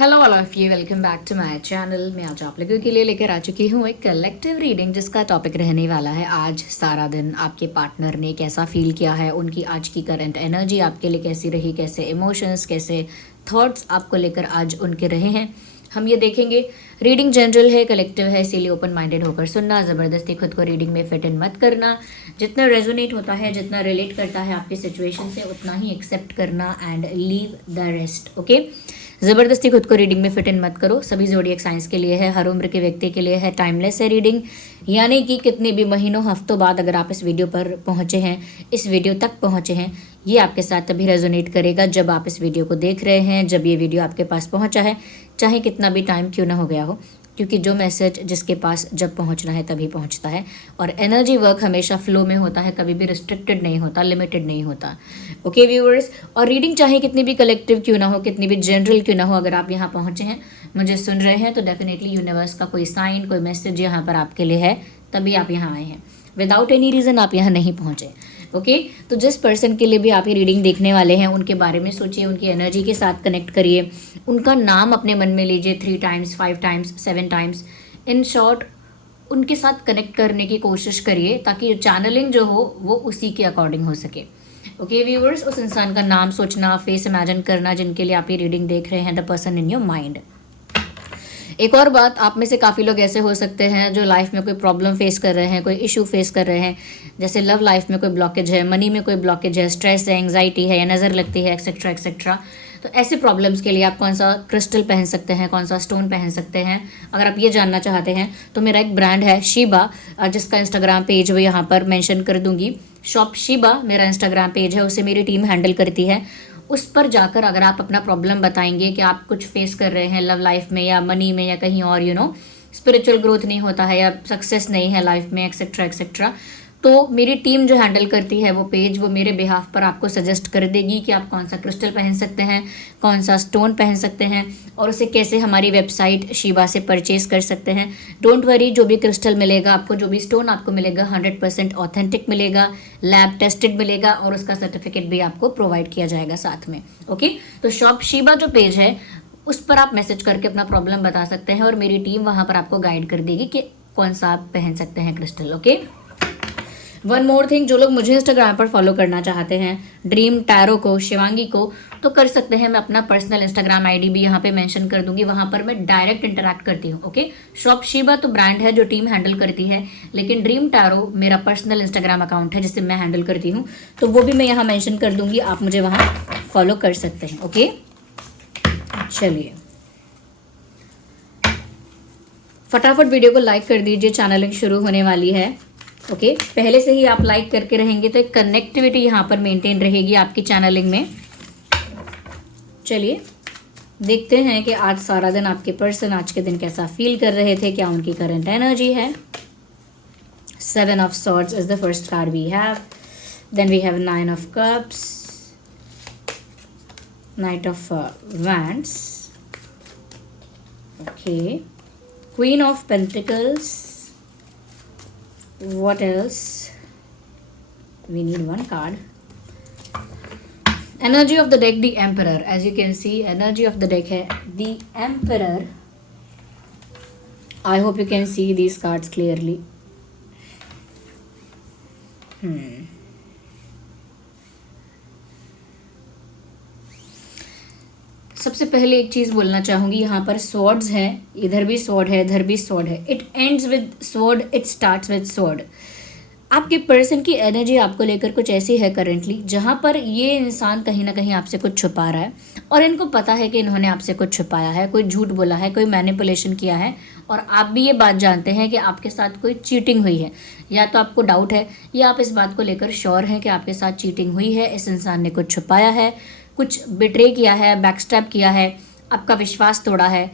Hello all of you, welcome back to my channel. मैं आज आप लोगों के लिए लेकर आ चुकी हूँ एक कलेक्टिव रीडिंग, जिसका टॉपिक रहने वाला है आज सारा दिन आपके पार्टनर ने कैसा फील किया है, उनकी आज की करंट एनर्जी आपके लिए कैसी रही, कैसे इमोशंस, कैसे थॉट्स आपको लेकर आज उनके रहे हैं, हम ये देखेंगे। रीडिंग जनरल है, कलेक्टिव है, इसीलिए ओपन माइंडेड होकर सुनना, ज़बरदस्ती खुद को रीडिंग में फिट इन मत करना। जितना रेजोनेट होता है, जितना रिलेट करता है आपकी सिचुएशन से, उतना ही एक्सेप्ट करना and leave the rest. Okay, ज़बरदस्ती खुद को रीडिंग में फिट इन मत करो। सभी ज़ोडिएक साइंस के लिए है, हर उम्र के व्यक्ति के लिए है, टाइमलेस है रीडिंग। यानी कि कितने भी महीनों हफ्तों बाद अगर आप इस वीडियो पर पहुंचे हैं, इस वीडियो तक पहुंचे हैं, ये आपके साथ तभी रेजोनेट करेगा जब आप इस वीडियो को देख रहे हैं, जब ये वीडियो आपके पास पहुंचा है, चाहे कितना भी टाइम क्यों ना हो गया हो, क्योंकि जो मैसेज जिसके पास जब पहुंचना है तभी पहुंचता है। और एनर्जी वर्क हमेशा फ्लो में होता है, कभी भी रिस्ट्रिक्टेड नहीं होता, लिमिटेड नहीं होता। ओके व्यूअर्स, और रीडिंग चाहे कितनी भी कलेक्टिव क्यों ना हो, कितनी भी जनरल क्यों ना हो, अगर आप यहाँ पहुँचे हैं, मुझे सुन रहे हैं, तो डेफिनेटली यूनिवर्स का कोई साइन, कोई मैसेज यहाँ पर आपके लिए है, तभी आप यहाँ आए हैं। विदाउट एनी रीज़न आप यहाँ नहीं पहुँचे। ओके, तो जिस पर्सन के लिए भी आप ये रीडिंग देखने वाले हैं, उनके बारे में सोचिए, उनकी एनर्जी के साथ कनेक्ट करिए, उनका नाम अपने मन में लीजिए 3 times, 5 times, 7 times. In short उनके साथ कनेक्ट करने की कोशिश करिए, ताकि चैनलिंग जो हो वो उसी के अकॉर्डिंग हो सके। ओके व्यूअर्स, उस इंसान का नाम सोचना, फेस इमेजिन करना, जिनके लिए आप ये रीडिंग देख रहे हैं, the person in your mind. एक और बात, आप में से काफ़ी लोग ऐसे हो सकते हैं जो लाइफ में कोई प्रॉब्लम फेस कर रहे हैं, कोई इशू फेस कर रहे हैं, जैसे लव लाइफ में कोई ब्लॉकेज है, मनी में कोई ब्लॉकेज है, स्ट्रेस है, एंग्जाइटी है, या नज़र लगती है, एक्सेट्रा एक्सेट्रा। तो ऐसे प्रॉब्लम्स के लिए आप कौन सा क्रिस्टल पहन सकते हैं, कौन सा स्टोन पहन सकते हैं, अगर आप ये जानना चाहते हैं, तो मेरा एक ब्रांड है शीबा, जिसका इंस्टाग्राम पेज वो यहाँ पर मेंशन कर दूंगी। शॉप शीबा मेरा इंस्टाग्राम पेज है, उसे मेरी टीम हैंडल करती है। उस पर जाकर अगर आप अपना प्रॉब्लम बताएंगे कि आप कुछ फेस कर रहे हैं लव लाइफ में, या मनी में, या कहीं और, स्पिरिचुअल ग्रोथ नहीं होता है, या सक्सेस नहीं है लाइफ में, एक्सेट्रा एक्सेट्रा, तो मेरी टीम जो हैंडल करती है वो पेज, वो मेरे बिहाफ पर आपको सजेस्ट कर देगी कि आप कौन सा क्रिस्टल पहन सकते हैं, कौन सा स्टोन पहन सकते हैं, और उसे कैसे हमारी वेबसाइट शीबा से परचेज कर सकते हैं। डोंट वरी, जो भी क्रिस्टल मिलेगा आपको, जो भी स्टोन आपको मिलेगा, 100% ऑथेंटिक मिलेगा, लैब टेस्टेड मिलेगा, और उसका सर्टिफिकेट भी आपको प्रोवाइड किया जाएगा साथ में। ओके, तो शॉप शीबा जो पेज है, उस पर आप मैसेज करके अपना प्रॉब्लम बता सकते हैं, और मेरी टीम वहाँ पर आपको गाइड कर देगी कि कौन सा आप पहन सकते हैं crystal. Okay, one more thing, जो लोग मुझे इंस्टाग्राम पर फॉलो करना चाहते हैं, ड्रीम टैरो को, शिवांगी को, तो कर सकते हैं। मैं अपना पर्सनल इंस्टाग्राम आईडी भी यहाँ पे मेंशन कर दूंगी, वहाँ पर मैं डायरेक्ट इंटरैक्ट करती हूँ। ओके, शॉप शीबा तो ब्रांड है जो टीम हैंडल करती है, लेकिन ड्रीम टैरो मेरा पर्सनल इंस्टाग्राम अकाउंट है जिसे मैं हैंडल करती हूँ, तो वो भी मैं यहाँ मैंशन कर दूंगी, आप मुझे वहाँ फॉलो कर सकते हैं। ओके, चलिए फटाफट वीडियो को लाइक कर दीजिए, चैनलिंग शुरू होने वाली है। ओके, पहले से ही आप लाइक करके रहेंगे तो एक कनेक्टिविटी यहाँ पर मेंटेन रहेगी आपकी चैनलिंग में। चलिए देखते हैं कि आज सारा दिन आपके पर्सन आज के दिन कैसा फील कर रहे थे, क्या उनकी करंट एनर्जी है। 7 of swords is the first card we have, then we have 9 of cups, knight of wands, okay, queen of pentacles, what else, we need one card, energy of the deck, the emperor, as you can see energy of the deck है the emperor. I hope you can see these cards clearly. सबसे पहले एक चीज़ बोलना चाहूँगी, यहाँ पर swords हैं, इधर भी स्वॉर्ड है, इधर भी स्वॉर्ड है। It ends with sword, it starts with sword. आपके पर्सन की एनर्जी आपको लेकर कुछ ऐसी है करेंटली, जहाँ पर ये इंसान कहीं ना कहीं आपसे कुछ छुपा रहा है, और इनको पता है कि इन्होंने आपसे कुछ छुपाया है, कोई झूठ बोला है, कोई मैनिपुलेशन किया है, और आप भी ये बात जानते हैं कि आपके साथ कोई चीटिंग हुई है। या तो आपको डाउट है, या आप इस बात को लेकर श्योर हैं कि आपके साथ चीटिंग हुई है, इस इंसान ने कुछ छुपाया है, कुछ बिट्रे किया है, बैकस्टैप किया है, आपका विश्वास तोड़ा है।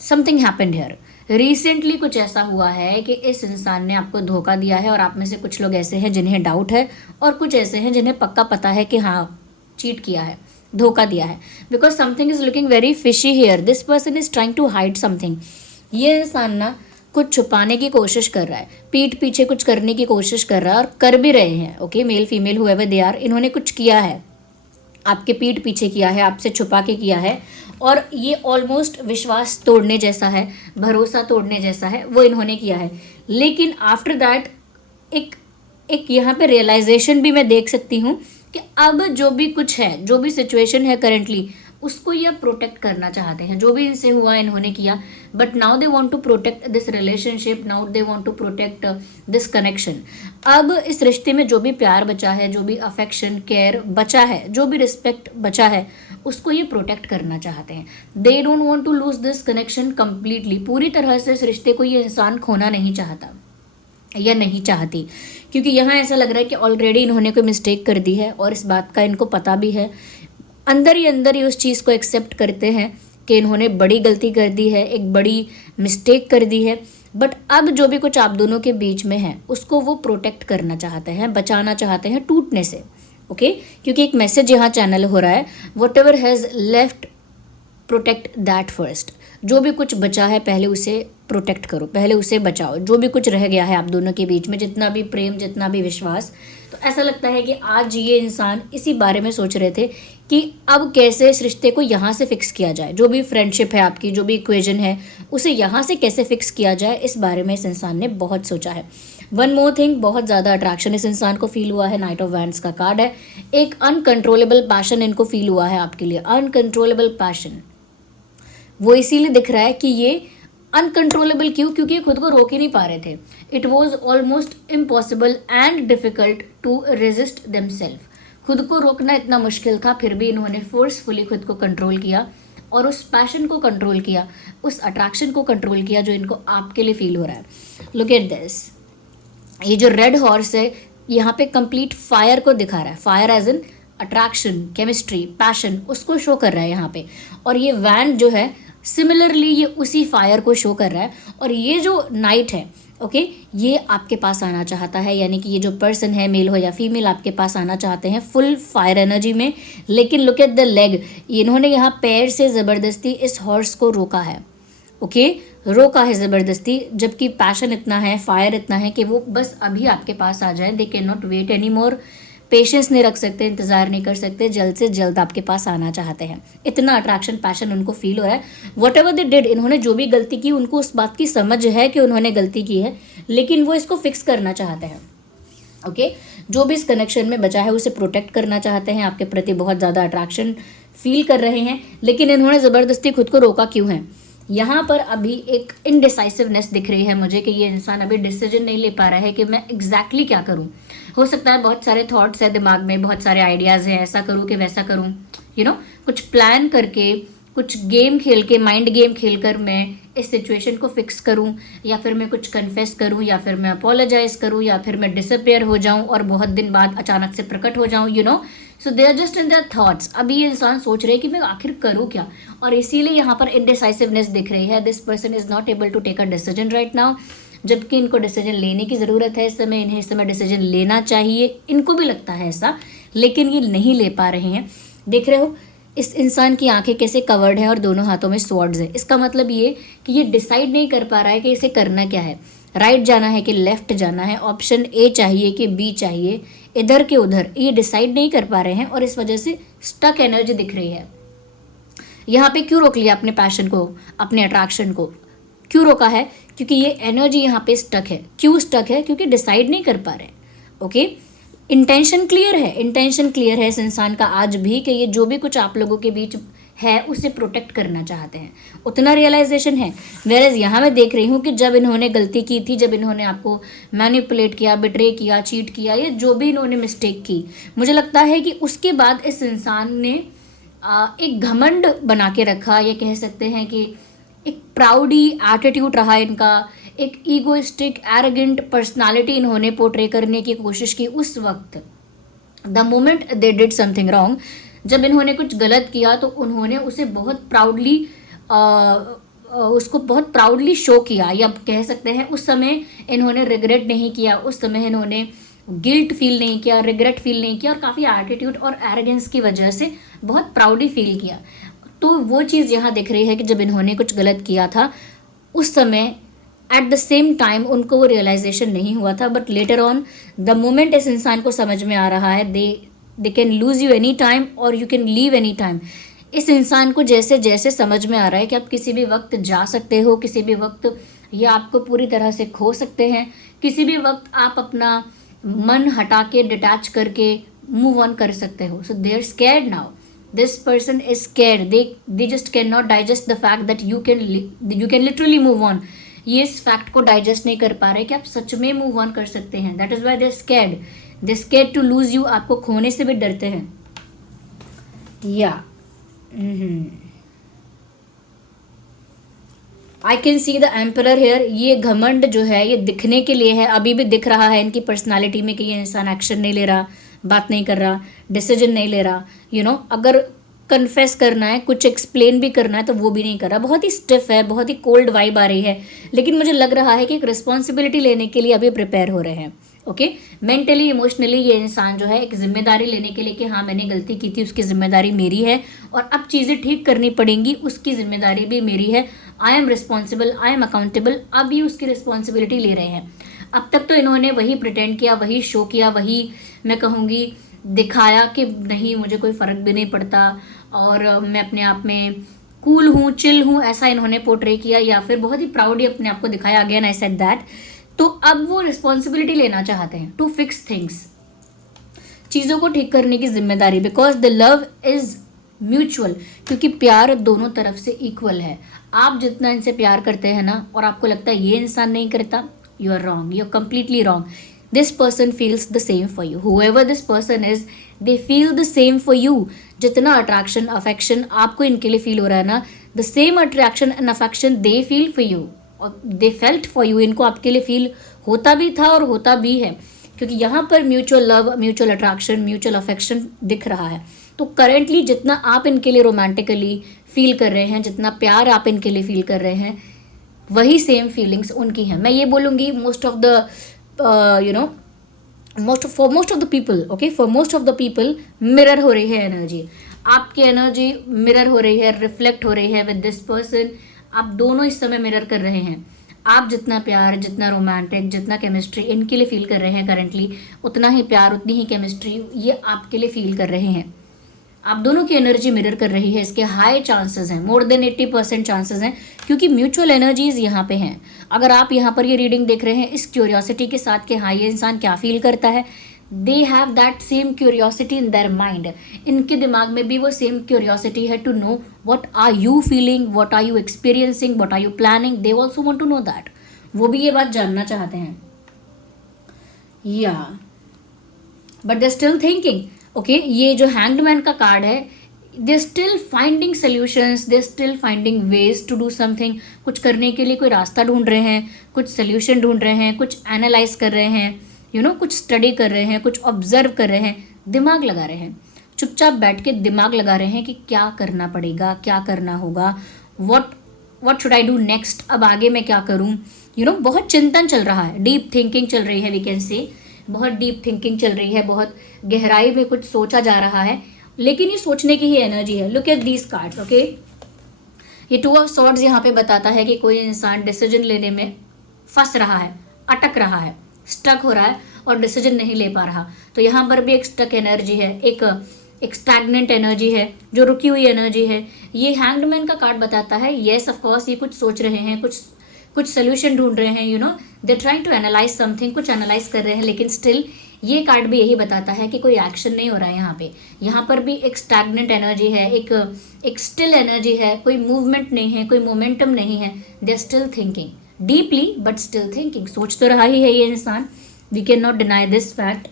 Something happened here. रिसेंटली कुछ ऐसा हुआ है कि इस इंसान ने आपको धोखा दिया है, और आप में से कुछ लोग ऐसे हैं जिन्हें डाउट है, और कुछ ऐसे हैं जिन्हें पक्का पता है कि हाँ चीट किया है, धोखा दिया है। Because something is looking very fishy here, this person is trying to hide something. ये इंसान ना कुछ छुपाने की कोशिश कर रहा है, पीठ पीछे कुछ करने की कोशिश कर रहा है, और कर भी रहे हैं। Okay, male female however they are, इन्होंने कुछ किया है, आपके पीठ पीछे किया है, आपसे छुपा के किया है, और ये ऑलमोस्ट विश्वास तोड़ने जैसा है, भरोसा तोड़ने जैसा है, वो इन्होंने किया है। लेकिन आफ्टर दैट एक एक यहाँ पे रियलाइजेशन भी मैं देख सकती हूँ कि अब जो भी कुछ है, जो भी सिचुएशन है करेंटली, उसको ये प्रोटेक्ट करना चाहते हैं। जो भी इनसे हुआ इन्होंने किया, but now they want to protect this relationship, now they want to protect this connection. अब इस रिश्ते में जो भी प्यार बचा है, जो भी अफेक्शन, केयर बचा है, जो भी रिस्पेक्ट बचा है, उसको ये प्रोटेक्ट करना चाहते हैं। They don't want to lose this connection completely. पूरी तरह से इस रिश्ते को ये इंसान खोना नहीं चाहता या नहीं चाहती, क्योंकि यहाँ ऐसा लग रहा है कि ऑलरेडी इन्होंने कोई मिस्टेक कर दी है और इस बात का इनको पता भी है। अंदर ही उस चीज़ को एक्सेप्ट करते हैं कि इन्होंने बड़ी गलती कर दी है, एक बड़ी मिस्टेक कर दी है। बट अब जो भी कुछ आप दोनों के बीच में है, उसको वो प्रोटेक्ट करना चाहते हैं, बचाना चाहते हैं टूटने से। ओके, क्योंकि एक मैसेज यहाँ चैनल हो रहा है, what ever has left protect that first. जो भी कुछ बचा है पहले उसे प्रोटेक्ट करो, पहले उसे बचाओ। जो भी कुछ रह गया है आप दोनों के बीच में, जितना भी प्रेम, जितना भी विश्वास, तो ऐसा लगता है कि आज ये इंसान इसी बारे में सोच रहे थे कि अब कैसे इस रिश्ते को यहाँ से फिक्स किया जाए। जो भी फ्रेंडशिप है आपकी, जो भी इक्वेशन है, उसे यहाँ से कैसे फिक्स किया जाए, इस बारे में इस इंसान ने बहुत सोचा है। वन मोर थिंग, बहुत ज़्यादा अट्रैक्शन इस इंसान को फील हुआ है। नाइट ऑफ वैंड्स का कार्ड है। एक अनकंट्रोलेबल पैशन इनको फील हुआ है आपके लिए, अनकंट्रोलेबल पैशन। वो इसीलिए दिख रहा है कि ये अनकंट्रोलेबल क्यों, क्योंकि ये खुद को रोक ही नहीं पा रहे थे। It was almost impossible and difficult to resist themselves. खुद को रोकना इतना मुश्किल था, फिर भी इन्होंने फोर्सफुली खुद को कंट्रोल किया और उस पैशन को कंट्रोल किया, उस अट्रैक्शन को कंट्रोल किया जो इनको आपके लिए फील हो रहा है। लुक एट दिस, ये जो रेड हॉर्स है यहाँ पे कंप्लीट फायर को दिखा रहा है। Fire as in attraction, chemistry, passion, उसको शो कर रहा है यहाँ पे। और ये वैन जो है सिमिलरली ये उसी फायर को शो कर रहा है। और ये जो नाइट है, ओके, ये आपके पास आना चाहता है, यानी कि ये जो पर्सन है, मेल हो या फीमेल, आपके पास आना चाहते हैं फुल फायर एनर्जी में। लेकिन लुक एट द लेग, इन्होंने यहाँ पैर से ज़बरदस्ती इस हॉर्स को रोका है। ओके, रोका है ज़बरदस्ती, जबकि पैशन इतना है, फायर इतना है कि वो बस अभी आपके पास आ जाए। They can not wait any more, patience नहीं रख सकते, इंतज़ार नहीं कर सकते, जल्द से जल्द आपके पास आना चाहते हैं। इतना अट्रैक्शन, पैशन उनको फील हो रहा है। वट एवर दे डिड, इन्होंने जो भी गलती की, उनको उस बात की समझ है कि उन्होंने गलती की है, लेकिन वो इसको फिक्स करना चाहते हैं। ओके, जो भी इस कनेक्शन में बचा है उसे प्रोटेक्ट करना चाहते हैं। आपके प्रति बहुत ज़्यादा अट्रैक्शन फील कर रहे हैं, लेकिन इन्होंने ज़बरदस्ती खुद को रोका क्यों है? यहाँ पर अभी एक इनडिसाइसिवनेस दिख रही है मुझे कि ये इंसान अभी डिसीजन नहीं ले पा रहा है कि मैं एग्जैक्टली क्या करूँ। हो सकता है बहुत सारे थॉट्स है दिमाग में, बहुत सारे आइडियाज़ हैं, ऐसा करूँ कि वैसा करूँ, कुछ प्लान करके, कुछ गेम खेल के, माइंड गेम खेल कर मैं इस सिचुएशन को फिक्स करूं, या फिर मैं कुछ कन्फेस करूं, या फिर मैं अपोलोजाइज करूं, या फिर मैं डिसअपेयर हो जाऊं और बहुत दिन बाद अचानक से प्रकट हो जाऊं, so they are just in their thoughts. अभी ये इंसान सोच रहे हैं कि मैं आखिर करूं क्या, और इसीलिए यहाँ पर इनडिसाइसिवनेस दिख रही है। This person is not able to take a decision right now, जबकि इनको डिसीजन लेने की ज़रूरत है इस समय। इन्हें इस समय डिसीजन लेना चाहिए, इनको भी लगता है ऐसा, लेकिन ये नहीं ले पा रहे हैं। देख रहे हो इस इंसान की आंखें कैसे कवर्ड हैं और दोनों हाथों में स्वॉर्ड्स है। इसका मतलब ये कि ये डिसाइड नहीं कर पा रहा है कि इसे करना क्या है, राइट जाना है कि लेफ्ट जाना है, ऑप्शन ए चाहिए कि बी चाहिए, इधर के उधर, ये डिसाइड नहीं कर पा रहे हैं और इस वजह से स्टक एनर्जी दिख रही है। यहाँ पे क्यों रोक लिया अपने पैशन को, अपने अट्रैक्शन को क्यों रोका है? क्योंकि ये एनर्जी यहाँ पे स्टक है। क्यों स्टक है? क्योंकि डिसाइड नहीं कर पा रहे। ओके, इंटेंशन क्लियर है, इंटेंशन क्लियर है इस इंसान का आज भी कि ये जो भी कुछ आप लोगों के बीच है उसे प्रोटेक्ट करना चाहते हैं, उतना रियलाइजेशन है। वेरएज यहाँ मैं देख रही हूँ कि जब इन्होंने गलती की थी, जब इन्होंने आपको मैनिपुलेट किया, बिट्रे किया, चीट किया, या जो भी इन्होंने मिस्टेक की, मुझे लगता है कि उसके बाद इस इंसान ने एक घमंड बना के रखा, या कह सकते हैं कि एक प्राउडी एटीट्यूड रहा इनका, एक ईगोइस्टिक एरोगेंट पर्सनालिटी इन्होंने पोर्ट्रे करने की कोशिश की उस वक्त। The moment they did something wrong, जब इन्होंने कुछ गलत किया तो उन्होंने उसे बहुत प्राउडली उसको बहुत प्राउडली शो किया, या कह सकते हैं उस समय इन्होंने रिग्रेट नहीं किया, उस समय इन्होंने गिल्ट फील नहीं किया, रिग्रेट फील नहीं किया, और काफ़ी एटीट्यूड और एरोगेंस की वजह से बहुत प्राउडी फील किया। तो वो चीज़ यहाँ दिख रही है कि जब इन्होंने कुछ गलत किया था उस समय एट द सेम टाइम उनको वो रियलाइजेशन नहीं हुआ था, but later on the moment इस इंसान को समझ में आ रहा है, they they can lose you any time और you can leave any time. इस इंसान को जैसे जैसे समझ में आ रहा है कि आप किसी भी वक्त जा सकते हो, किसी भी वक्त ये आपको पूरी तरह से खो सकते हैं, किसी भी वक्त आप अपना मन हटा के डिटैच करके मूव ऑन कर सकते हो। So they are scared now, this person is scared, they just can not digest the fact that you can literally move on. ये इस फैक्ट को डाइजेस्ट नहीं कर पा रहे कि आप सच में मूव ऑन कर सकते हैं। That is why they scared, they scared to lose you. आपको खोने से भी डरते हैं। या I can see the emperor here. ये घमंड जो है ये दिखने के लिए है, अभी भी दिख रहा है इनकी पर्सनालिटी में कि ये इंसान एक्शन नहीं ले रहा, बात नहीं कर रहा, डिसीजन नहीं ले रहा। अगर कन्फेस करना है, कुछ एक्सप्लेन भी करना है तो वो भी नहीं कर रहा, बहुत ही स्टिफ है, बहुत ही कोल्ड वाइब आ रही है। लेकिन मुझे लग रहा है कि एक रिस्पॉन्सिबिलिटी लेने के लिए अभी प्रिपेयर हो रहे हैं। ओके, मेंटली इमोशनली ये इंसान जो है एक जिम्मेदारी लेने के लिए कि हाँ मैंने गलती की थी, उसकी जिम्मेदारी मेरी है और अब चीज़ें ठीक करनी पड़ेंगी, उसकी जिम्मेदारी भी मेरी है। I am responsible, I am accountable. अब ये उसकी रिस्पॉन्सिबिलिटी ले रहे हैं। अब तक तो इन्होंने वही प्रिटेंड किया, वही शो किया, वही मैं कहूँगी दिखाया कि नहीं मुझे कोई फ़र्क भी नहीं पड़ता और मैं अपने आप में कूल हूँ, चिल हूँ, ऐसा इन्होंने पोर्ट्रे किया या फिर बहुत ही प्राउडली अपने आप को दिखाया। Again I said that. तो अब वो रिस्पॉन्सिबिलिटी लेना चाहते हैं टू फिक्स थिंग्स, चीज़ों को ठीक करने की जिम्मेदारी, because the love is mutual, क्योंकि प्यार दोनों तरफ से इक्वल है। आप जितना इनसे प्यार करते हैं ना और आपको लगता है ये इंसान नहीं करता, you are wrong, you are completely wrong. This person feels the same for you, however this person is, they feel the same for you. जितना अट्रैक्शन अफेक्शन आपको इनके लिए फील हो रहा है ना, the same attraction and affection they feel for you और they felt for you. इनको आपके लिए फील होता भी था और होता भी है, क्योंकि यहाँ पर mutual love, mutual attraction, mutual affection दिख रहा है। तो करेंटली जितना आप इनके लिए रोमांटिकली फील कर रहे हैं, जितना प्यार आप इनके लिए फील कर रहे हैं, वही सेम फीलिंग्स उनकी हैं। मैं ये बोलूँगी most of the for most of the people, okay, for most of the people mirror हो रही है एनर्जी, आपकी एनर्जी मिरर हो रही है, रिफ्लेक्ट हो रही है विद दिस पर्सन। आप दोनों इस समय मिरर कर रहे हैं। आप जितना प्यार, जितना रोमांटिक, जितना केमिस्ट्री इनके लिए फील कर रहे हैं करेंटली, उतना ही प्यार, उतनी ही केमिस्ट्री ये आपके लिए फील कर रहे हैं। आप दोनों की एनर्जी मिरर कर रही है, इसके हाई चांसेस हैं, मोर देन 80% चांसेस हैं, क्योंकि म्यूचुअल एनर्जीज यहाँ पे हैं। अगर आप यहाँ पर ये रीडिंग देख रहे हैं इस क्यूरियोसिटी के साथ कि हाँ ये इंसान क्या फील करता है, they have that same curiosity in their mind. इनके दिमाग में भी वो सेम क्यूरियोसिटी है to know what are you feeling, what are you experiencing, what are you planning. They also want to know that, वो भी ये बात जानना चाहते हैं। या but they still thinking, okay, ये जो हैंग्ड मैन का कार्ड है, they still finding solutions, they still finding ways to do something. कुछ करने के लिए कोई रास्ता ढूंढ रहे हैं, कुछ सोल्यूशन ढूंढ रहे हैं, कुछ एनालाइज कर रहे हैं, कुछ स्टडी कर रहे हैं, कुछ ऑब्जर्व कर रहे हैं, दिमाग लगा रहे हैं, चुपचाप बैठ के दिमाग लगा रहे हैं कि क्या करना पड़ेगा, क्या करना होगा, what should I do next, अब आगे मैं क्या करूँ। बहुत चिंतन चल रहा है, डीप थिंकिंग चल रही है, वी कैन से बहुत डीप थिंकिंग चल रही है, बहुत गहराई में कुछ सोचा जा रहा है। लेकिन ये सोचने की ही एनर्जी है। Look at these cards, okay. ये 2 ऑफ सॉर्ड्स यहाँ पे बताता है कि कोई इंसान डिसीजन लेने में फंस रहा है, अटक रहा है, स्टक हो रहा है और डिसीजन नहीं ले पा रहा। तो यहाँ पर भी एक स्टक एनर्जी है, एक स्टैग्नेंट एनर्जी है, जो रुकी हुई एनर्जी है। ये हैंग्ड मैन का कार्ड बताता है येस ऑफ कोर्स ये कुछ सोच रहे हैं, कुछ सोल्यूशन ढूंढ रहे हैं, they trying to analyse something, कुछ एनालाइज कर रहे हैं, लेकिन स्टिल ये कार्ड भी यही बताता है कि कोई एक्शन नहीं हो रहा है यहाँ पे। यहाँ पर भी एक स्टैग्नेंट एनर्जी है, एक स्टिल एनर्जी है, कोई मूवमेंट नहीं है, कोई मोमेंटम नहीं है। They still thinking deeply but still thinking, सोच तो रहा ही है ये इंसान, we can not deny this fact.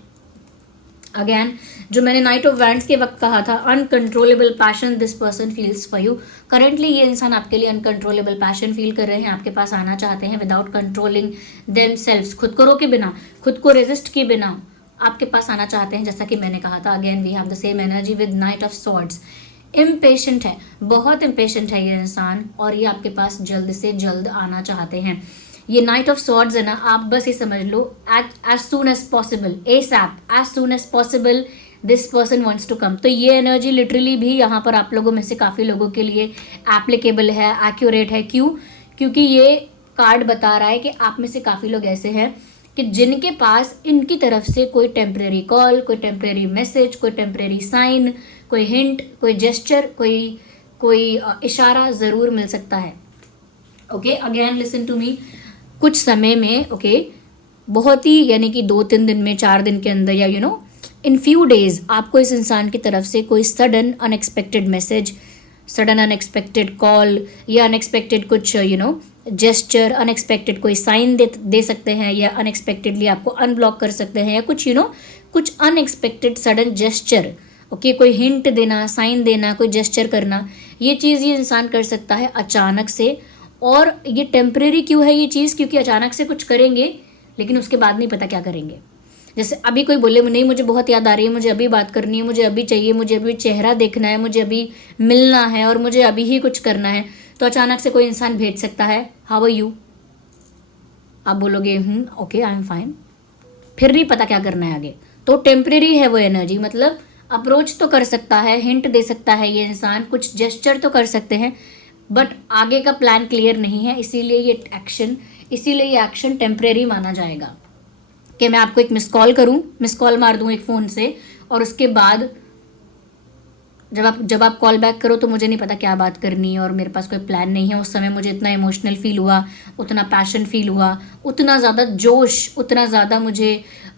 Again जो मैंने नाइट ऑफ वैंड्स के वक्त कहा था, uncontrollable passion this person feels for you. Currently ये इंसान आपके लिए अनकंट्रोलेबल पैशन फील कर रहे हैं, आपके पास आना चाहते हैं विदाउट कंट्रोलिंग देमसेल्व्स, खुद को रोके बिना, खुद को रेजिस्ट किए बिना आपके पास आना चाहते हैं। जैसा कि मैंने कहा था, again we have the same energy with knight of swords. Impatient है, बहुत इम्पेशेंट है ये इंसान और ये आपके पास जल्द से जल्द आना चाहते हैं। ये नाइट ऑफ सॉर्ड्स है ना, आप बस ये समझ लो as soon as possible, ASAP, as soon as possible this person wants to come. तो ये एनर्जी लिटरली भी यहाँ पर आप लोगों में से काफ़ी लोगों के लिए एप्लीकेबल है, एक्यूरेट है। क्यों? क्योंकि ये कार्ड बता रहा है कि आप में से काफ़ी लोग ऐसे हैं कि जिनके पास इनकी तरफ से कोई टेम्परेरी कॉल, कोई टेम्परेरी मैसेज, कोई टेम्परेरी साइन, कोई हिंट, कोई जेस्चर, कोई इशारा ज़रूर मिल सकता है। Okay, again listen to me, कुछ समय में, ओके, बहुत ही यानी कि 2-3 दिन में, 4 दिन के अंदर, या इन फ्यू डेज आपको इस इंसान की तरफ से कोई sudden unexpected message, sudden unexpected call या अनएक्सपेक्टेड कुछ जेस्चर, अनएक्सपेक्टेड कोई साइन दे सकते हैं, या अनएक्सपेक्टेडली आपको अनब्लॉक कर सकते हैं, या कुछ कुछ अनएक्सपेक्टेड सडन जेस्चर, ओके, कोई हिंट देना, साइन देना, कोई जेस्चर करना, ये चीज़ ये इंसान कर सकता है अचानक से। और ये टेम्परेरी क्यों है ये चीज़? क्योंकि अचानक से कुछ करेंगे लेकिन उसके बाद नहीं पता क्या करेंगे। जैसे अभी कोई बोले नहीं मुझे बहुत याद आ रही है, मुझे अभी बात करनी है, मुझे अभी चाहिए, मुझे अभी चेहरा देखना है, मुझे अभी मिलना है और मुझे अभी ही कुछ करना है, तो अचानक से कोई इंसान भेज सकता है हाउ आर यू, आप बोलोगे ओके आई एम फाइन, फिर नहीं पता क्या करना है आगे, तो टेम्परेरी है वो एनर्जी। मतलब अप्रोच तो कर सकता है, हिंट दे सकता है ये इंसान, कुछ जेस्चर तो कर सकते हैं, बट आगे का प्लान क्लियर नहीं है, इसीलिए ये एक्शन टेम्परेरी माना जाएगा। कि मैं आपको एक मिस कॉल मार दूं एक फ़ोन से, और उसके बाद जब आप कॉल बैक करो तो मुझे नहीं पता क्या बात करनी है और मेरे पास कोई प्लान नहीं है। उस समय मुझे इतना इमोशनल फील हुआ, उतना पैशन फील हुआ, उतना ज़्यादा जोश, उतना ज़्यादा मुझे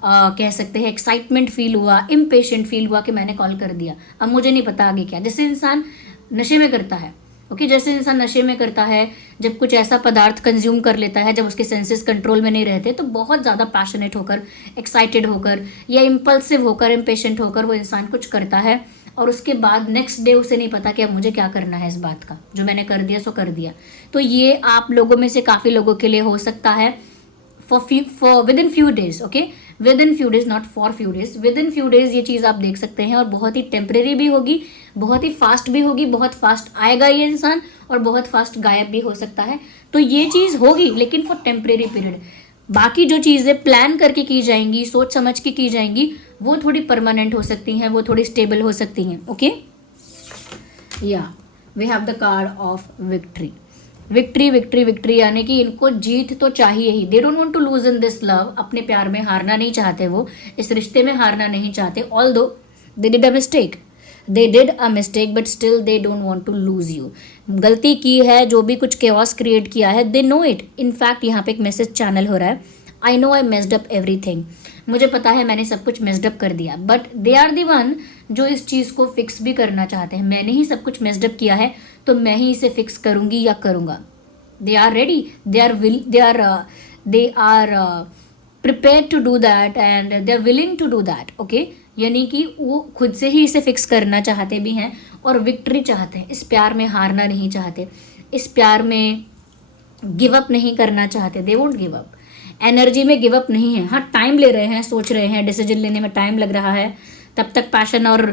कह सकते हैं एक्साइटमेंट फील हुआ, इम्पेशेंट फील हुआ कि मैंने कॉल कर दिया। अब मुझे नहीं पता आगे क्या। जैसे इंसान नशे में करता है, ओके, जैसे इंसान नशे में करता है, जब कुछ ऐसा पदार्थ कंज्यूम कर लेता है, जब उसके सेंसेस कंट्रोल में नहीं रहते, तो बहुत ज़्यादा पैशनेट होकर, एक्साइटेड होकर या इम्पल्सिव होकर, इम्पेशेंट होकर वो इंसान कुछ करता है, और उसके बाद नेक्स्ट डे उसे नहीं पता कि अब मुझे क्या करना है इस बात का, जो मैंने कर दिया सो कर दिया। तो ये आप लोगों में से काफ़ी लोगों के लिए हो सकता है for with in few days, okay, with in few days, not for few days, with in few days ये चीज़ आप देख सकते हैं। और बहुत ही टेम्परेरी भी होगी, बहुत ही फास्ट भी होगी, बहुत फास्ट आएगा ये इंसान और बहुत फास्ट गायब भी हो सकता है। तो ये चीज़ होगी लेकिन फॉर टेम्परेरी पीरियड। बाकी जो चीज़ें प्लान करके की जाएंगी, सोच समझ के की जाएंगी, वो थोड़ी परमानेंट हो सकती हैं, वो थोड़ी स्टेबल हो सकती हैं। ओके, या we have the card of victory. Victory victory victory यानी कि इनको जीत तो चाहिए ही। They don't want to lose in this love. अपने प्यार में हारना नहीं चाहते, वो इस रिश्ते में हारना नहीं चाहते। Although they did a mistake but still they don't want to lose you. गलती की है, जो भी कुछ केओस क्रिएट किया है, दे नो इट। इनफैक्ट यहाँ पे एक मैसेज चैनल हो रहा है, I know I messed up everything. मुझे पता है मैंने सब कुछ मेस्ड अप कर दिया, but they are the one जो इस चीज़ को फिक्स भी करना चाहते हैं। मैंने ही सब कुछ मेस्ड अप किया है तो मैं ही इसे फिक्स करूँगी या करूँगा। They are ready, they are prepared to do that and they are willing to do that. Okay, यानी कि वो खुद से ही इसे फिक्स करना चाहते भी हैं और विक्ट्री चाहते हैं। इस प्यार में हारना नहीं चाहते, इस प्यार में गिव अप नहीं करना चाहते। They won't give up, energy में गिव अप नहीं है। हाँ, टाइम ले रहे हैं, सोच रहे हैं, डिसीजन लेने में टाइम लग रहा है, तब तक पैशन और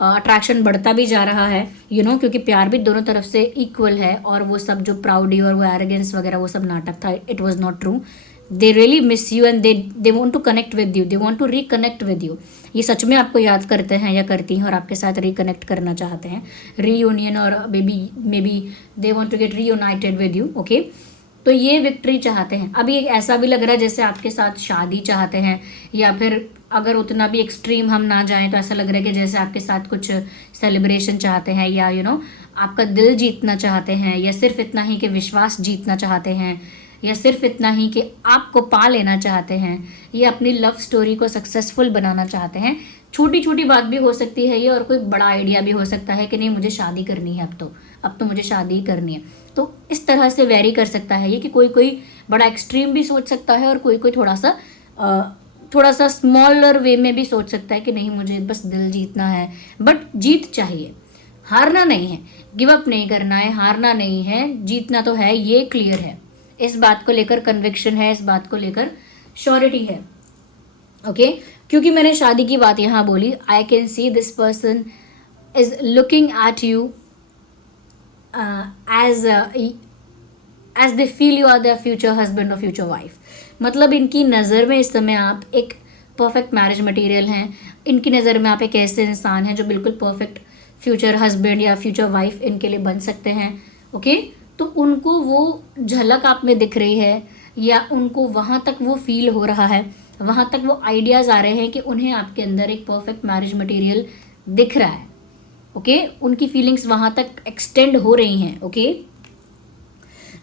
अट्रैक्शन बढ़ता भी जा रहा है, क्योंकि प्यार भी दोनों तरफ से इक्वल है। और वो सब जो प्राउडी और वो एरोगेंस वगैरह वो सब नाटक था, it was not true. They really miss you and they want to connect with you, they want to reconnect with you. ये सच में आपको याद करते हैं या करती हैं और आपके साथ रिकनेक्ट करना चाहते हैं, रीयूनियन, और maybe they want to get reunited with you. Okay, तो ये विक्ट्री चाहते हैं। अभी ऐसा भी लग रहा है जैसे आपके साथ शादी चाहते हैं, या फिर अगर उतना भी एक्सट्रीम हम ना जाएं तो ऐसा लग रहा है कि जैसे आपके साथ कुछ सेलिब्रेशन चाहते हैं, या आपका दिल जीतना चाहते हैं, या सिर्फ इतना ही कि विश्वास जीतना चाहते हैं, या सिर्फ इतना ही कि आपको पा लेना चाहते हैं, या अपनी लव स्टोरी को सक्सेसफुल बनाना चाहते हैं। छोटी छोटी बात भी हो सकती है ये, और कोई बड़ा आइडिया भी हो सकता है कि नहीं मुझे शादी करनी है, अब तो मुझे शादी ही करनी है। तो इस तरह से वेरी कर सकता है ये कि कोई बड़ा एक्सट्रीम भी सोच सकता है और कोई थोड़ा सा स्मॉलर वे में भी सोच सकता है कि नहीं मुझे बस दिल जीतना है, बट जीत चाहिए, हारना नहीं है, गिव अप नहीं करना है, हारना नहीं है, जीतना तो है, ये क्लियर है। इस बात को लेकर कन्विक्शन है, इस बात को लेकर श्योरिटी है। ओके, क्योंकि मैंने शादी की बात यहाँ बोली, I can see this person is looking at you as they feel you are the future husband और फ्यूचर वाइफ। मतलब इनकी नज़र में इस समय आप एक परफेक्ट मैरिज मटेरियल हैं। इनकी नज़र में आप एक ऐसे इंसान हैं जो बिल्कुल परफेक्ट फ्यूचर हस्बैंड या फ्यूचर वाइफ इनके लिए बन सकते हैं। ओके, तो उनको वो झलक आप में दिख रही है, या उनको वहाँ तक वो फील हो रहा है, वहाँ तक वो आइडियाज़ आ रहे हैं कि उन्हें आपके अंदर एक परफेक्ट मैरिज मटेरियल दिख रहा है। ओके, उनकी फीलिंग्स वहाँ तक एक्सटेंड हो रही हैं। ओके,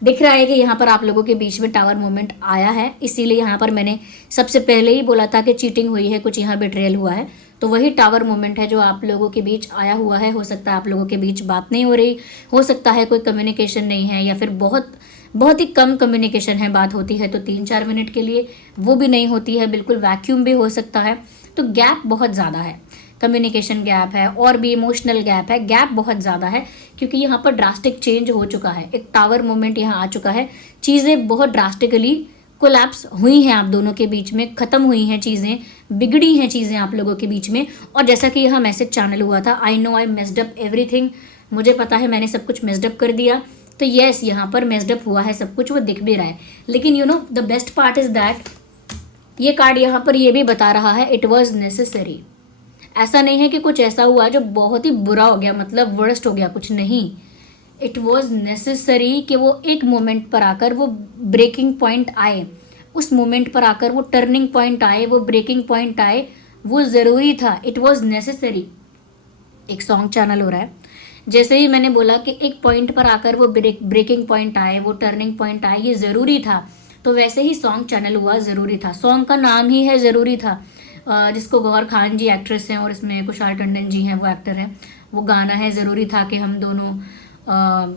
दिख रहा है कि यहाँ पर आप लोगों के बीच में टावर मोमेंट आया है, इसीलिए यहाँ पर मैंने सबसे पहले ही बोला था कि चीटिंग हुई है, कुछ यहाँ बिट्रेयल हुआ है, तो वही टावर मोमेंट है जो आप लोगों के बीच आया हुआ है। हो सकता है आप लोगों के बीच बात नहीं हो रही, हो सकता है कोई कम्युनिकेशन नहीं है, या फिर बहुत बहुत ही कम कम्युनिकेशन है, बात होती है तो 3-4 मिनट के लिए, वो भी नहीं होती है, बिल्कुल वैक्यूम भी हो सकता है। तो गैप बहुत ज़्यादा है, कम्युनिकेशन गैप है और भी इमोशनल गैप है, गैप बहुत ज़्यादा है, क्योंकि यहाँ पर ड्रास्टिक चेंज हो चुका है, एक टावर मोमेंट यहाँ आ चुका है, चीज़ें बहुत ड्रास्टिकली कोलैप्स हुई हैं आप दोनों के बीच में, ख़त्म हुई हैं चीज़ें, बिगड़ी हैं चीज़ें आप लोगों के बीच में। और जैसा कि यहाँ मैसेज चैनल हुआ था, I know I messed up everything, मुझे पता है मैंने सब कुछ मेस्ड अप कर दिया, तो येस यहाँ पर मेस्ड अप हुआ है सब कुछ, वो दिख भी रहा है। लेकिन you know the best part is that ये कार्ड यहाँ पर ये भी बता रहा है इट वॉज नेसेसरी। ऐसा नहीं है कि कुछ ऐसा हुआ जो बहुत ही बुरा हो गया, मतलब वर्स्ट हो गया, कुछ नहीं। इट वॉज नेसेसरी कि वो एक मोमेंट पर आकर वो ब्रेकिंग पॉइंट आए, उस मोमेंट पर आकर वो टर्निंग पॉइंट आए, वो ब्रेकिंग पॉइंट आए, वो ज़रूरी था। It was necessary. एक सॉन्ग चैनल हो रहा है, जैसे ही मैंने बोला कि एक पॉइंट पर आकर वो ब्रेकिंग पॉइंट आए, वो टर्निंग पॉइंट आए, ये ज़रूरी था, तो वैसे ही सॉन्ग चैनल हुआ, ज़रूरी था। सॉन्ग का नाम ही है ज़रूरी था, जिसको गौहर खान जी एक्ट्रेस हैं और इसमें कुशाल टंडन जी हैं वो एक्टर हैं। वो गाना है ज़रूरी था कि हम दोनों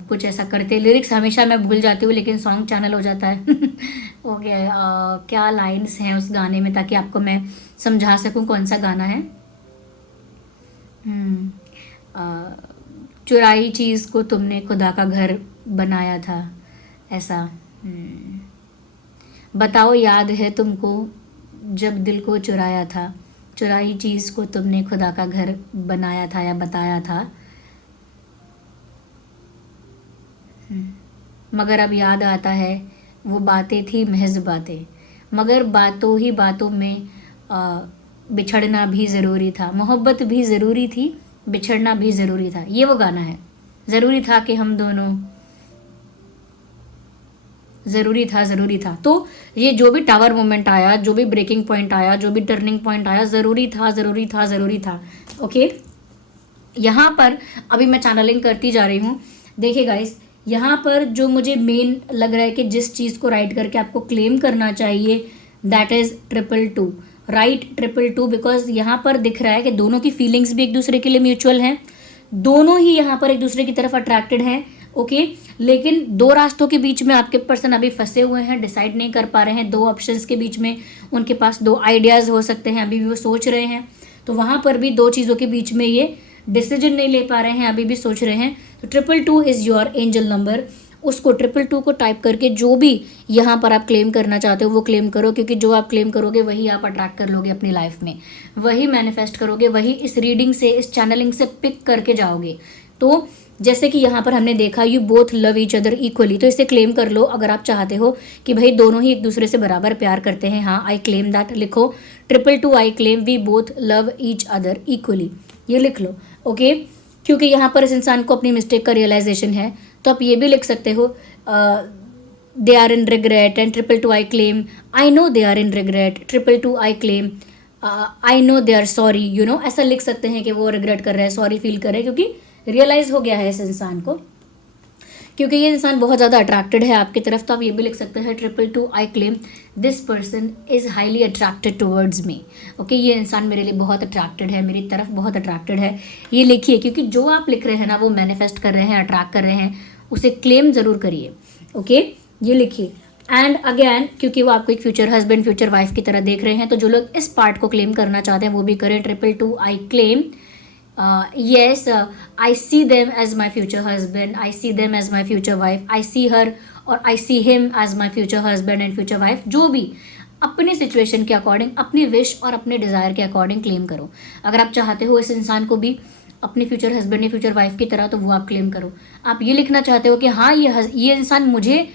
कुछ ऐसा करते। लिरिक्स हमेशा मैं भूल जाती हूँ, लेकिन सॉन्ग चैनल हो जाता है। ओके, क्या लाइन्स हैं उस गाने में, ताकि आपको मैं समझा सकूँ कौन सा गाना है। चुराई चीज़ को तुमने खुदा का घर बनाया था, ऐसा। बताओ याद है तुमको जब दिल को चुराया था, चुराई चीज़ को तुमने खुदा का घर बनाया था या बताया था। मगर अब याद आता है वो बातें थी महज बातें, मगर बातों ही बातों में बिछड़ना भी ज़रूरी था। मोहब्बत भी ज़रूरी थी, बिछड़ना भी ज़रूरी था, ये वो गाना है। ज़रूरी था कि हम दोनों, ज़रूरी था। तो ये जो भी टावर मोमेंट आया, जो भी ब्रेकिंग पॉइंट आया, जो भी टर्निंग पॉइंट आया, ज़रूरी था। ओके, यहाँ पर अभी मैं चैनलिंग करती जा रही हूँ। देखिए गाइस, यहाँ पर जो मुझे मेन लग रहा है कि जिस चीज़ को राइट करके आपको क्लेम करना चाहिए, दैट इज़ 222। राइट 222, बिकॉज यहाँ पर दिख रहा है कि दोनों की फीलिंग्स भी एक दूसरे के लिए म्यूचुअल हैं, दोनों ही यहाँ पर एक दूसरे की तरफ अट्रैक्टेड हैं। ओके, लेकिन दो रास्तों के बीच में आपके पर्सन अभी फंसे हुए हैं, डिसाइड नहीं कर पा रहे हैं। दो ऑप्शंस के बीच में उनके पास दो आइडियाज़ हो सकते हैं, अभी भी वो सोच रहे हैं, तो वहाँ पर भी दो चीज़ों के बीच में ये डिसीजन नहीं ले पा रहे हैं, अभी भी सोच रहे हैं। तो 222 इज़ योर एंजल नंबर। उसको 222 को टाइप करके जो भी यहाँ पर आप क्लेम करना चाहते हो वो क्लेम करो, क्योंकि जो आप क्लेम करोगे वही आप अट्रैक्ट कर लोगे अपनी लाइफ में, वही मैनिफेस्ट करोगे, वही इस रीडिंग से, इस चैनलिंग से पिक करके जाओगे। तो जैसे कि यहाँ पर हमने देखा you both love each other equally, तो इसे क्लेम कर लो अगर आप चाहते हो कि भाई दोनों ही एक दूसरे से बराबर प्यार करते हैं। हाँ, आई क्लेम दैट लिखो, 222 I claim we both love each other equally, ये लिख लो। ओके, क्योंकि यहाँ पर इस इंसान को अपनी मिस्टेक का रियलाइजेशन है, तो आप ये भी लिख सकते हो they are in regret and 222 I claim I know they are in regret, 222 I claim I know they are sorry, you know, ऐसा लिख सकते हैं कि वो रिग्रेट कर रहे हैं, सॉरी फील कर रहे हैं, क्योंकि रियलाइज़ हो गया है इस इंसान को, क्योंकि ये इंसान बहुत ज़्यादा अट्रैक्टेड है आपकी तरफ। तो आप ये भी लिख सकते हैं 222 I claim this person is highly attracted towards me. Okay, ये इंसान मेरे लिए बहुत अट्रैक्टेड है, मेरी तरफ बहुत अट्रैक्टेड है, ये लिखिए, क्योंकि जो आप लिख रहे हैं ना वो मैनिफेस्ट कर रहे हैं, अट्रैक्ट कर रहे हैं, उसे क्लेम ज़रूर करिए। ओके, ये लिखिए। एंड अगेन, क्योंकि वो आपको एक फ्यूचर हस्बैंड, फ्यूचर वाइफ की तरह देख रहे हैं, तो जो लोग इस पार्ट को क्लेम करना चाहते हैं वो भी करें। 222 I claim yes, I see them as my future husband, I see them as my future wife, I see her और I see him as my future husband and future wife। जो भी अपनी सिचुएशन के according, अपनी wish और अपने desire के according claim करो। अगर आप चाहते हो इस इंसान को भी अपने फ्यूचर हस्बैंड या फ्यूचर वाइफ की तरह, तो वो आप क्लेम करो। आप ये लिखना चाहते हो कि हाँ ये इंसान मुझे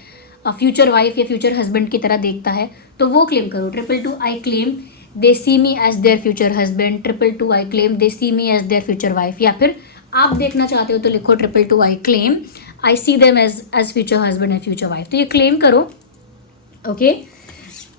फ्यूचर वाइफ या फ्यूचर हस्बैंड की तरह देखता है, तो वो क्लेम करो। 222 I claim they see me as their future husband, 222 I claim they see me as their future wife. या फिर आप देखना चाहते हो तो लिखो 222 I claim I see them as future husband and future wife. तो ये क्लेम करो ओके।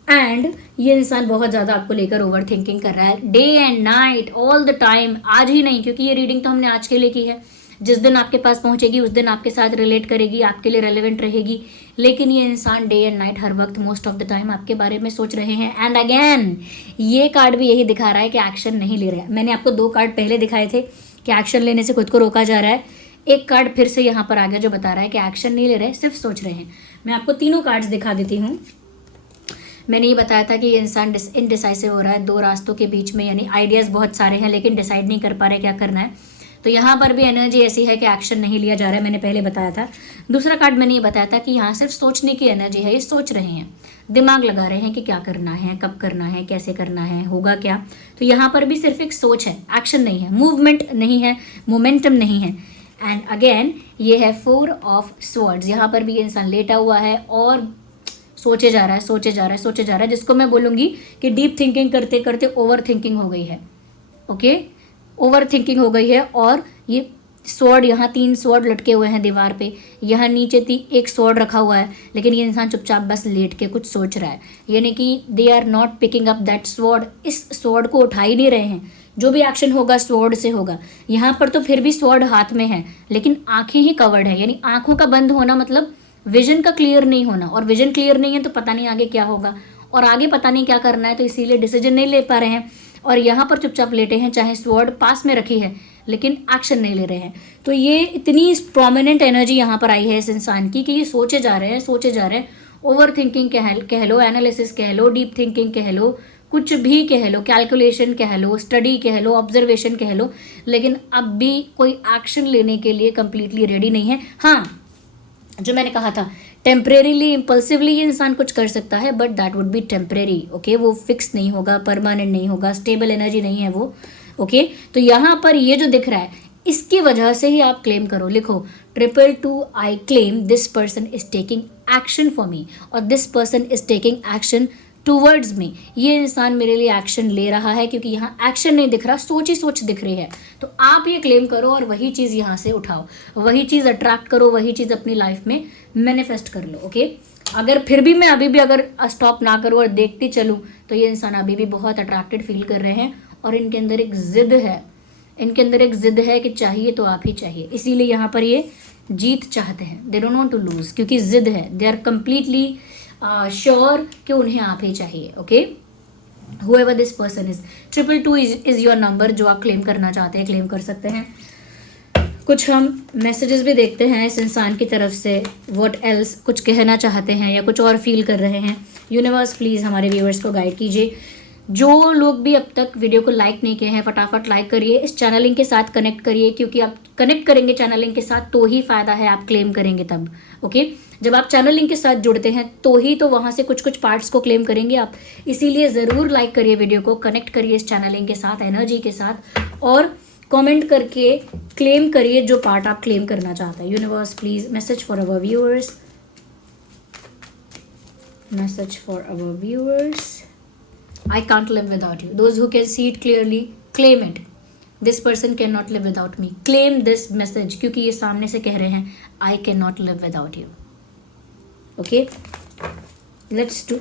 एंड ये इंसान बहुत ज़्यादा आपको लेकर ओवर थिंकिंग कर रहा है day and night all the time. आज ही नहीं, क्योंकि ये रीडिंग तो हमने आज के लिए की है, जिस दिन आपके पास पहुंचेगी उस दिन आपके साथ रिलेट करेगी, आपके लिए रेलेवेंट रहेगी। लेकिन ये इंसान डे एंड नाइट हर वक्त मोस्ट ऑफ द टाइम आपके बारे में सोच रहे हैं। एंड अगेन ये कार्ड भी यही दिखा रहा है कि एक्शन नहीं ले रहा है। मैंने आपको 2 कार्ड पहले दिखाए थे कि एक्शन लेने से खुद को रोका जा रहा है। एक कार्ड फिर से यहाँ पर आ गया जो बता रहा है कि एक्शन नहीं ले रहे, सिर्फ सोच रहे हैं। मैं आपको तीनों कार्ड्स दिखा देती हूँ। मैंने ये बताया था कि ये इंसान इनडिसाइसिव हो रहा है 2 रास्तों के बीच में, यानी आइडियाज़ बहुत सारे हैं लेकिन डिसाइड नहीं कर पा रहे क्या करना है। तो यहाँ पर भी एनर्जी ऐसी है कि एक्शन नहीं लिया जा रहा है, मैंने पहले बताया था। दूसरा कार्ड मैंने ये बताया था कि यहाँ सिर्फ सोचने की एनर्जी है, ये सोच रहे हैं, दिमाग लगा रहे हैं कि क्या करना है, कब करना है, कैसे करना है, होगा क्या। तो यहाँ पर भी सिर्फ एक सोच है, एक्शन नहीं है, मूवमेंट नहीं है, मोमेंटम नहीं है। एंड अगेन ये है 4 ऑफ स्वॉर्ड्स। यहाँ पर भी ये इंसान लेटा हुआ है और सोचे जा रहा है, सोचे जा रहा है, सोचे जा रहा है, जिसको मैं बोलूँगी कि डीप थिंकिंग करते करते ओवर थिंकिंग हो गई है। ओके, ओवर थिंकिंग हो गई है। और ये स्वॉर्ड, यहाँ 3 स्वॉर्ड लटके हुए हैं दीवार पे, यहाँ नीचे 1 स्वॉर्ड रखा हुआ है, लेकिन ये इंसान चुपचाप बस लेट के कुछ सोच रहा है, यानी कि they are not picking up that sword. इस स्वॉर्ड को उठा ही नहीं रहे हैं। जो भी एक्शन होगा स्वॉर्ड से होगा। यहाँ पर तो फिर भी स्वॉर्ड हाथ में है लेकिन आंखें ही कवर्ड है, यानी आंखों का बंद होना मतलब विजन का क्लियर नहीं होना। और विजन क्लियर नहीं है तो पता नहीं आगे क्या होगा, और आगे पता नहीं क्या करना है, तो इसीलिए डिसीजन नहीं ले पा रहे हैं और यहाँ पर चुपचाप लेटे हैं, चाहे स्वॉर्ड पास में रखी है लेकिन एक्शन नहीं ले रहे हैं। तो ये इतनी प्रोमिनेंट एनर्जी यहाँ पर आई है इस इंसान की कि ये सोचे जा रहे हैं, सोचे जा रहे हैं। ओवर थिंकिंग कह लो, एनालिसिस कह लो, डीप थिंकिंग कह लो, कुछ भी कह लो, कैलकुलेशन कह लो, स्टडी कह लो, ऑब्जर्वेशन कह लो, लेकिन अब भी कोई एक्शन लेने के लिए कंप्लीटली रेडी नहीं है। हाँ, जो मैंने कहा था टेम्परेरीली इम्पल्सिवली ये इंसान कुछ कर सकता है, but that would be temporary. Okay, वो फिक्स नहीं होगा, परमानेंट नहीं होगा, स्टेबल एनर्जी नहीं है वो। ओके, तो यहाँ पर ये जो दिख रहा है इसकी वजह से ही आप क्लेम करो। लिखो 222 I claim this person is taking action for me, और this person is taking action towards me. ये इंसान मेरे लिए एक्शन ले रहा है, क्योंकि यहाँ एक्शन नहीं दिख रहा, सोच ही सोच दिख रही है। तो आप ये क्लेम करो और वही चीज़ यहाँ से उठाओ, वही चीज़ अट्रैक्ट करो, वही चीज़ अपनी लाइफ में मैनिफेस्ट कर लो। ओके, अगर फिर भी मैं अभी भी अगर स्टॉप ना करूँ और देखती चलूँ तो ये इंसान अभी भी बहुत अट्रैक्टेड फील कर रहे हैं और इनके अंदर एक जिद है, इनके अंदर एक जिद है कि चाहिए तो आप ही चाहिए। इसीलिए यहाँ पर ये जीत चाहते हैं, they don't want to lose, क्योंकि जिद है, दे आर कंप्लीटली श्योर कि उन्हें आप ही चाहिए। Okay, whoever this person is, 222 is your number। जो आप क्लेम करना चाहते हैं क्लेम कर सकते हैं। कुछ हम मैसेजेस भी देखते हैं इस इंसान की तरफ से, व्हाट एल्स, कुछ कहना चाहते हैं या कुछ और फील कर रहे हैं। यूनिवर्स प्लीज़ हमारे व्यूअर्स को गाइड कीजिए। जो लोग भी अब तक वीडियो को लाइक नहीं किए हैं फटाफट लाइक करिए, इस चैनलिंग के साथ कनेक्ट करिए, क्योंकि आप कनेक्ट करेंगे चैनलिंग के साथ तो ही फ़ायदा है, आप क्लेम करेंगे तब। ओके, जब आप चैनलिंग के साथ जुड़ते हैं तो ही तो वहाँ से कुछ कुछ पार्ट्स को क्लेम करेंगे आप। इसीलिए ज़रूर लाइक करिए वीडियो को, कनेक्ट करिए इस चैनलिंग के साथ, एनर्जी के साथ, और कमेंट करके क्लेम करिए जो पार्ट आप क्लेम करना चाहते हैं। Universe please message for our viewers, message for our viewers. I can't live without you. Those who can see it clearly, claim it. This person cannot live without me. Claim this message, क्योंकि ये सामने से कह रहे हैं I cannot live without you. Okay?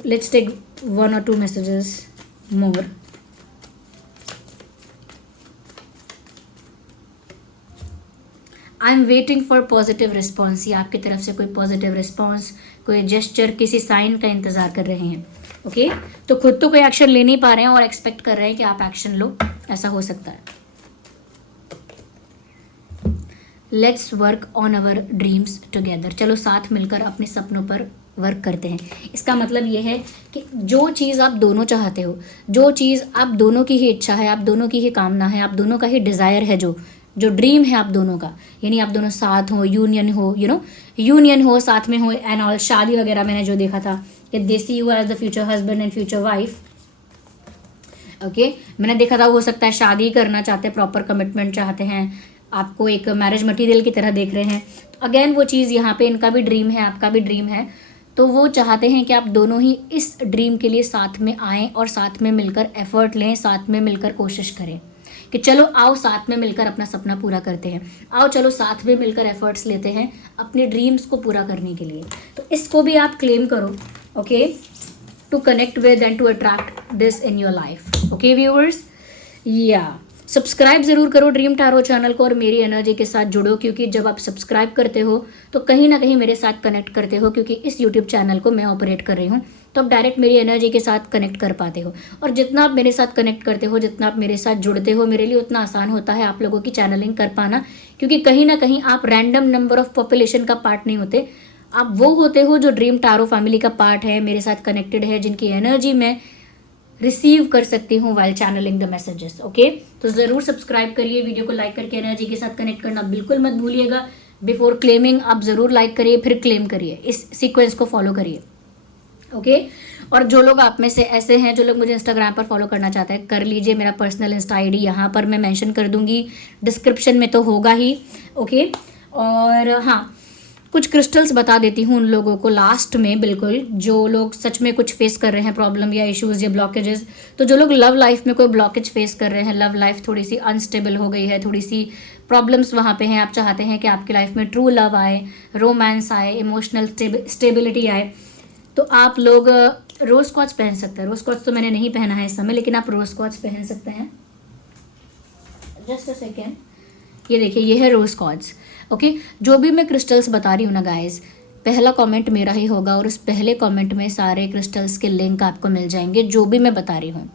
Let's take 1 or 2 messages more. I am waiting for positive response. ये आपकी तरफ से कोई पॉजिटिव रिस्पॉन्स, कोई जेस्चर, किसी साइन का इंतज़ार कर रहे हैं। ओके, तो खुद तो कोई एक्शन ले नहीं पा रहे हैं और एक्सपेक्ट कर रहे हैं कि आप एक्शन लो, ऐसा हो सकता है। Let's work on our dreams together. चलो साथ मिलकर अपने सपनों पर वर्क करते हैं। इसका मतलब ये है कि जो चीज़ आप दोनों चाहते हो, जो चीज़ आप दोनों की ही इच्छा है, आप दोनों की ही कामना है, आप दोनों का ही डिज़ायर है, जो ड्रीम है आप दोनों का, यानी आप दोनों साथ हो, यूनियन हो, यूनियन हो, साथ में हो एंड ऑल, शादी वगैरह मैंने जो देखा था कि they see you as the future husband and future wife. Okay, मैंने देखा था हो सकता है शादी करना चाहते हैं, प्रॉपर कमिटमेंट चाहते हैं, आपको एक मैरिज मटीरियल की तरह देख रहे हैं। तो अगेन वो चीज़ यहाँ पे इनका भी ड्रीम है, आपका भी ड्रीम है, तो वो चाहते हैं कि आप दोनों ही इस ड्रीम के लिए साथ में आएँ और साथ में मिलकर एफर्ट लें, साथ में मिलकर कोशिश करें कि चलो आओ साथ में मिलकर अपना सपना पूरा करते हैं, आओ चलो साथ में मिलकर एफर्ट्स लेते हैं अपने ड्रीम्स को पूरा करने के लिए। तो इसको भी आप क्लेम करो। Okay, to connect with and to attract this in your life. Okay viewers, yeah, subscribe ज़रूर करो ड्रीम टैरो चैनल को और मेरी एनर्जी के साथ जुड़ो, क्योंकि जब आप सब्सक्राइब करते हो तो कहीं ना कहीं मेरे साथ कनेक्ट करते हो, क्योंकि इस यूट्यूब चैनल को मैं ऑपरेट कर रही हूँ, तो आप डायरेक्ट मेरी एनर्जी के साथ कनेक्ट कर पाते हो। और जितना आप मेरे साथ कनेक्ट करते हो, जितना आप मेरे साथ जुड़ते हो, मेरे लिए उतना आसान होता है आप लोगों की चैनलिंग कर पाना, क्योंकि कहीं ना कहीं आप रैंडम नंबर ऑफ पॉपुलेशन का पार्ट नहीं होते, आप वो होते हो जो ड्रीम टैरो फैमिली का पार्ट है, मेरे साथ कनेक्टेड है, जिनकी एनर्जी मैं रिसीव कर सकती हूँ while channelling the messages. Okay, तो ज़रूर सब्सक्राइब करिए, वीडियो को लाइक करके एनर्जी के साथ कनेक्ट करना बिल्कुल मत भूलिएगा। बिफोर क्लेमिंग आप ज़रूर लाइक करिए, फिर क्लेम करिए, इस सीक्वेंस को फॉलो करिए। ओके, और जो लोग आप में से ऐसे हैं जो लोग मुझे इंस्टाग्राम पर फॉलो करना चाहते हैं, कर लीजिए। मेरा पर्सनल इंस्टा आईडी यहाँ पर मैं मेंशन कर दूंगी, डिस्क्रिप्शन में तो होगा ही। ओके, और हाँ, कुछ क्रिस्टल्स बता देती हूँ उन लोगों को लास्ट में, बिल्कुल जो लोग सच में कुछ फेस कर रहे हैं, प्रॉब्लम या इश्यूज या ब्लॉकेजेस। तो जो लोग लव लाइफ में कोई ब्लॉकेज फेस कर रहे हैं, लव लाइफ थोड़ी सी अनस्टेबल हो गई है, थोड़ी सी प्रॉब्लम्स वहाँ पे हैं, आप चाहते हैं कि आपकी लाइफ में ट्रू लव आए, रोमांस आए, इमोशनल स्टेबिलिटी आए, तो आप लोग रोज क्वार्ट्ज पहन सकते हैं। रोज क्वार्ट्ज तो मैंने नहीं पहना है इस समय, लेकिन आप रोज क्वार्ट्ज पहन सकते हैं। जस्ट अ सेकेंड, ये देखिए, ये है रोज क्वार्ट्ज। ओके, जो भी मैं क्रिस्टल्स बता रही हूँ ना गाइज, पहला कमेंट मेरा ही होगा और उस पहले कमेंट में सारे क्रिस्टल्स के लिंक आपको मिल जाएंगे जो भी मैं बता रही हूँ।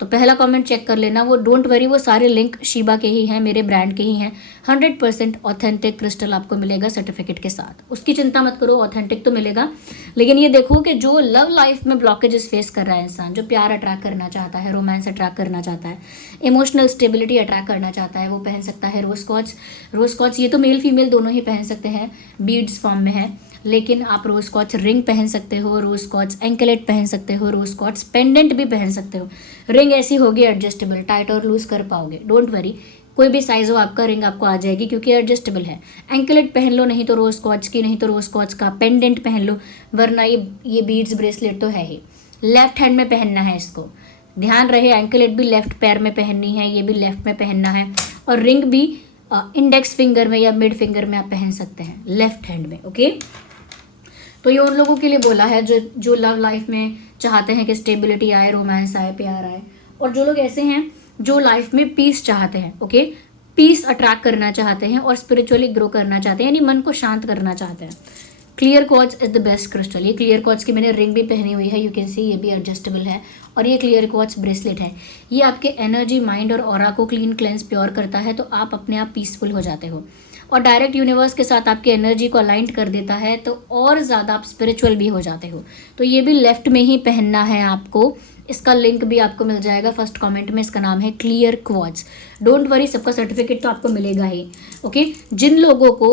तो पहला कमेंट चेक कर लेना, वो डोंट वरी, वो सारे लिंक शीबा के ही हैं, मेरे ब्रांड के ही हैं। 100% ऑथेंटिक क्रिस्टल आपको मिलेगा सर्टिफिकेट के साथ, उसकी चिंता मत करो, ऑथेंटिक तो मिलेगा। लेकिन ये देखो कि जो लव लाइफ में ब्लॉकेजेस फेस कर रहा है इंसान, जो प्यार अट्रैक्ट करना चाहता है, रोमांस अट्रैक्ट करना चाहता है, इमोशनल स्टेबिलिटी अट्रैक्ट करना चाहता है, वो पहन सकता है रोज क्वार्ट्ज। रोज क्वार्ट्ज ये तो मेल फीमेल दोनों ही पहन सकते हैं, बीड्स फॉर्म में है, लेकिन आप रोज क्वार्ट्ज रिंग पहन सकते हो, रोज क्वार्ट्ज एंकलेट पहन सकते हो, रोज क्वार्ट्ज पेंडेंट भी पहन सकते हो। रिंग ऐसी होगी एडजस्टेबल, टाइट और लूज कर पाओगे, डोंट वरी, कोई भी साइज हो आपका, रिंग आपको आ जाएगी क्योंकि एडजस्टेबल है। एंकलेट पहन लो, नहीं तो रोज क्वार्ट्ज की, नहीं तो रोज क्वार्ट्ज का पेंडेंट पहन लो, वरना ये बीड्स ब्रेसलेट तो है ही। लेफ्ट हैंड में पहनना है इसको, ध्यान रहे, एंकलेट भी लेफ्ट पैर में पहननी है, ये भी लेफ्ट में पहनना है, और रिंग भी इंडेक्स फिंगर में या मिड फिंगर में आप पहन सकते हैं, लेफ्ट हैंड में। ओके, तो ये उन लोगों के लिए बोला है जो लव लाइफ में चाहते हैं कि स्टेबिलिटी आए, रोमांस आए, प्यार आए, और जो लोग ऐसे हैं जो लाइफ में पीस चाहते हैं। ओके, पीस अट्रैक्ट करना चाहते हैं और स्पिरिचुअली ग्रो करना चाहते हैं, यानी मन को शांत करना चाहते हैं। Clear quartz is the best crystal. ये क्लियर क्वार्ट्ज की मैंने रिंग भी पहनी हुई है, यू कैन सी, ये भी एडजस्टेबल है, और ये क्लियर क्वार्ट्ज ब्रेसलेट है। ये आपके एनर्जी, माइंड और ऑरा को क्लीन, क्लेंस, प्योर करता है, तो आप अपने आप पीसफुल हो जाते हो और डायरेक्ट यूनिवर्स के साथ आपकी एनर्जी को अलाइंट कर देता है, तो और ज़्यादा आप स्पिरिचुअल भी हो जाते हो। तो ये भी लेफ्ट में ही पहनना है आपको, इसका लिंक भी आपको मिल जाएगा फर्स्ट कमेंट में, इसका नाम है क्लियर क्वार्ट्ज। डोंट वरी, सबका सर्टिफिकेट तो आपको मिलेगा ही। ओके, जिन लोगों को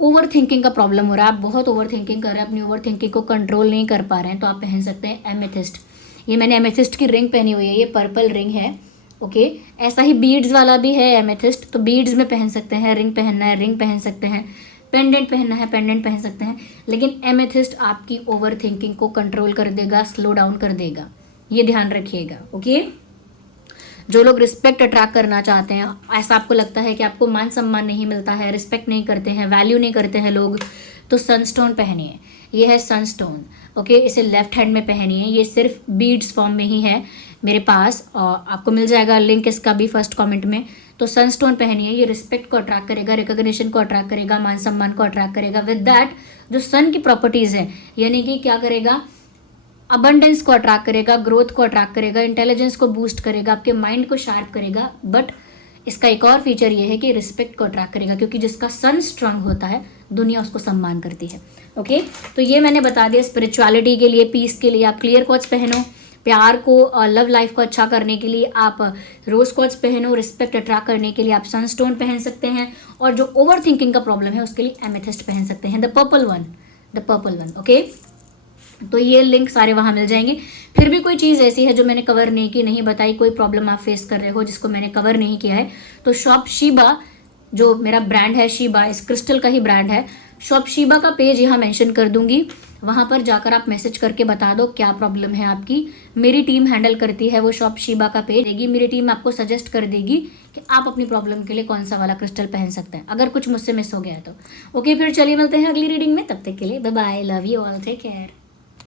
ओवर थिंकिंग का प्रॉब्लम हो रहा है, आप बहुत ओवर थिंकिंग कर रहे हैं, अपनी ओवर थिंकिंग को कंट्रोल नहीं कर पा रहे हैं, तो आप पहन सकते हैं एमेथिस्ट। ये मैंने एमेथिस्ट की रिंग पहनी हुई है, ये पर्पल रिंग है। ओके, ऐसा ही बीड्स वाला भी है एमेथिस्ट, तो बीड्स में पहन सकते हैं, रिंग पहनना है रिंग पहन सकते हैं, पेंडेंट पहनना है पेंडेंट पहन सकते हैं, लेकिन एमेथिस्ट आपकी ओवर थिंकिंग को कंट्रोल कर देगा, स्लो डाउन कर देगा, ये ध्यान रखिएगा। ओके, जो लोग रिस्पेक्ट अट्रैक्ट करना चाहते हैं, ऐसा आपको लगता है कि आपको मान सम्मान नहीं मिलता है, रिस्पेक्ट नहीं करते हैं, वैल्यू नहीं करते हैं लोग, तो सनस्टोन पहनिए। ये है सनस्टोन। ओके, इसे लेफ्ट हैंड में पहनिए, ये सिर्फ बीड्स फॉर्म में ही है मेरे पास, और आपको मिल जाएगा लिंक इसका भी फर्स्ट कमेंट में। तो सनस्टोन पहनिए, ये रिस्पेक्ट को अट्रैक्ट करेगा, रिकॉग्निशन को अट्रैक्ट करेगा, मान सम्मान को अट्रैक्ट करेगा। विद दैट जो सन की प्रॉपर्टीज़ है, यानी कि क्या करेगा, अबंडेंस को अट्रैक्ट करेगा, ग्रोथ को अट्रैक्ट करेगा, इंटेलिजेंस को बूस्ट करेगा, आपके माइंड को शार्प करेगा। बट इसका एक और फीचर ये है कि रिस्पेक्ट को अट्रैक्ट करेगा, क्योंकि जिसका सन स्ट्रांग होता है दुनिया उसको सम्मान करती है। ओके, तो ये मैंने बता दिया स्पिरिचुअलिटी के लिए, पीस के लिए आप क्लियर क्वार्ट्ज पहनो, प्यार को, लव लाइफ को अच्छा करने के लिए आप रोज क्वार्ट्ज पहनो, रिस्पेक्ट अट्रैक्ट करने के लिए आप सनस्टोन पहन सकते हैं, और जो ओवर थिंकिंग का प्रॉब्लम है उसके लिए एमेथिस्ट पहन सकते हैं, द पर्पल वन। ओके, तो ये लिंक सारे वहाँ मिल जाएंगे। फिर भी कोई चीज़ ऐसी है जो मैंने कवर नहीं की, नहीं बताई, कोई प्रॉब्लम आप फेस कर रहे हो जिसको मैंने कवर नहीं किया है, तो शॉप शीबा, जो मेरा ब्रांड है शीबा, इस क्रिस्टल का ही ब्रांड है, शॉप शीबा का पेज यहाँ मेंशन कर दूंगी, वहाँ पर जाकर आप मैसेज करके बता दो क्या प्रॉब्लम है आपकी। मेरी टीम हैंडल करती है वो शॉप शीबा का पेज देगी, मेरी टीम आपको सजेस्ट कर देगी कि आप अपनी प्रॉब्लम के लिए कौन सा वाला क्रिस्टल पहन सकते हैं, अगर कुछ मुझसे मिस हो गया है तो। ओके, फिर चलिए मिलते हैं अगली रीडिंग में, तब तक के लिए bye bye, love you all, take care.